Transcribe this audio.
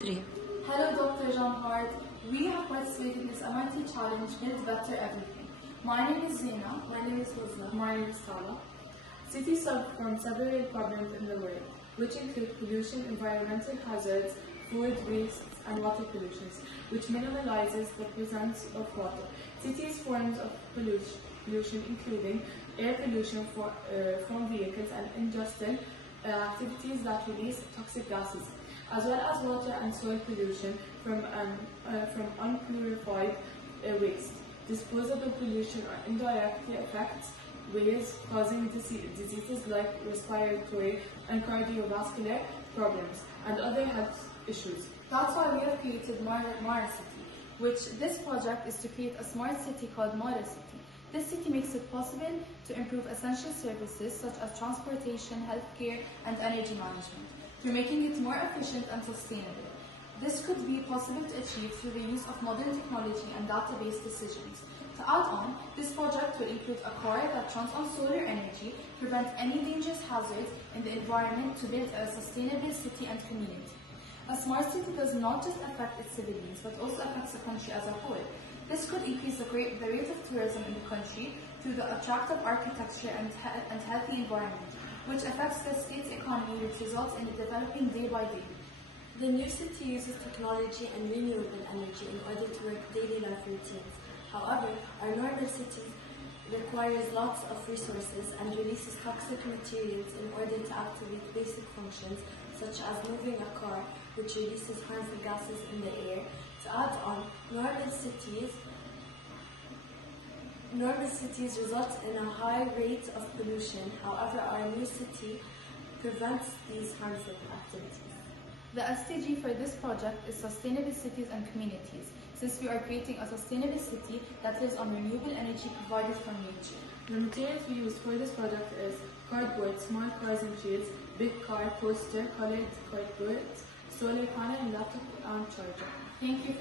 3. Hello, Dr. John Hart. We have participated in this MIT challenge, Build Better Everything. My name is Zina. My name is Husna. My name is Tala. Cities suffer from several problems in the world, which include pollution, environmental hazards, food waste, and water pollution, which minimalizes the presence of water. Cities' forms of pollution including air pollution from vehicles and industrial activities that release toxic gases, as well as water and soil pollution from unpurified waste. Disposable pollution indirectly affects ways causing diseases like respiratory and cardiovascular problems and other health issues. That's why we have created Mara City, which this project is to create a smart city called Mara City. This city makes it possible to improve essential services such as transportation, healthcare, and energy management, through making it more efficient and sustainable. This could be possible to achieve through the use of modern technology and database decisions. To add on, this project will include a car that runs on solar energy, prevent any dangerous hazards in the environment to build a sustainable city and community. A smart city does not just affect its civilians, but also affects the country as a whole. This could increase the rate of tourism in the country through the attractive architecture and healthy environment, which affects the state's economy, which results in it developing day by day. The new city uses technology and renewable energy in order to work daily life routines. However, our normal city requires lots of resources and releases toxic materials in order to activate basic functions such as moving a car, which releases harmful gases in the air. To add on, normal cities result in a high rate of pollution. However, our new city prevents these harmful activities. The SDG for this project is Sustainable Cities and Communities, since we are creating a sustainable city that lives on renewable energy provided from nature. The materials we use for this project is cardboard, small cars and shields, big car, poster, colored cardboard, solar panel, laptop and charger. Thank you for